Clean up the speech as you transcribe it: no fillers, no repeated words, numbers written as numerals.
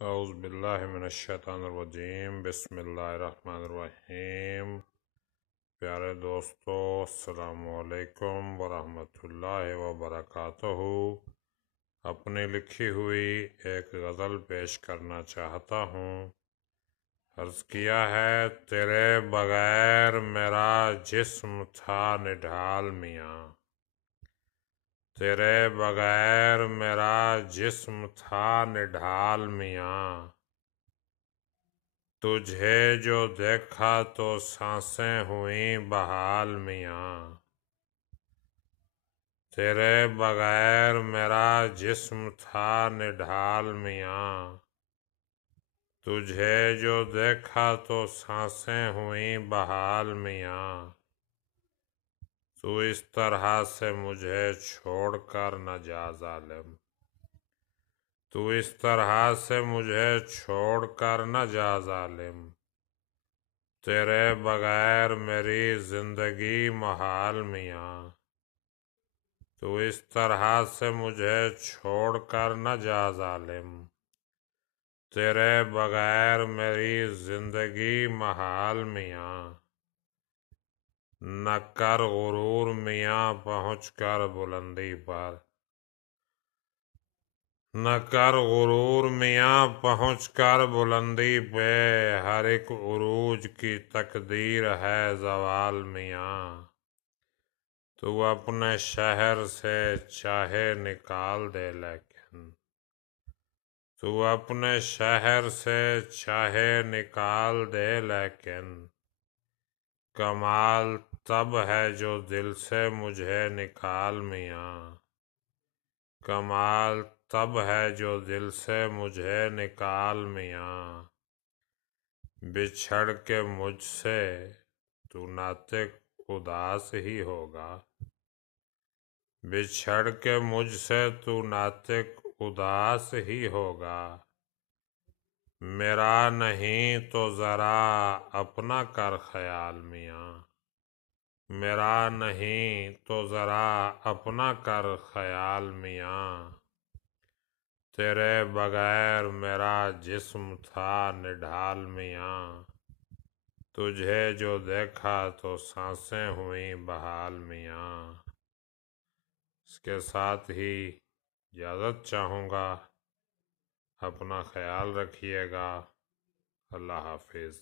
اعوذ باللہ من الشیطان الرجیم، بسم اللہ الرحمن الرحیم۔ پیارے دوستو، السلام علیکم ورحمۃ اللہ وبرکاتہ۔ اپنی لکھی ہوئی ایک غزل پیش کرنا چاہتا ہوں۔ عرض کیا ہے: تیرے بغیر میرا جسم تھا نڈھال میاں، تیرے بغیر میرا جسم تھا نڈھال میاں، تجھے جو دیکھا تو سانسیں ہوئیں بحال میاں، تیرے بغیر میرا جسم تھا نڈھال میاں، تجھے جو دیکھا تو سانسیں ہوئیں بحال میاں، تو اس طرح سے مجھے چھوڑ کر نہ جا ظالم، تو اس طرح سے مجھے چھوڑ کر نہ جا ظالم، تیرے بغیر میری زندگی محال میاں، تو اس طرح سے مجھے چھوڑ کر نہ جا ظالم، تیرے بغیر میری زندگی محال میاں، نہ کر غرور میاں پہنچ کر بلندی پر، نہ کر غرور میاں پہنچ کر بلندی پہ، ہر ایک عروج کی تقدیر ہے زوال میاں، تو اپنے شہر سے چاہے نکال دے لیکن، تو اپنے شہر سے چاہے نکال دے لیکن، کمال تب ہے جو دل سے مجھے نکال میاں، کمال تب ہے جو دل سے مجھے نکال میاں، بچھڑ کے مجھ سے تو ناطق اداس ہی ہوگا، بچھڑ کے مجھ سے تو ناطق اداس ہی ہوگا، میرا نہیں تو ذرا اپنا کر خیال میاں، میرا نہیں تو ذرا اپنا کر خیال میاں، تیرے بغیر میرا جسم تھا نڈھال میاں، تجھے جو دیکھا تو سانسیں ہوئیں بحال میاں۔ اس کے ساتھ ہی اجازت چاہوں گا، اپنا خیال رکھیے گا۔ اللہ حافظ۔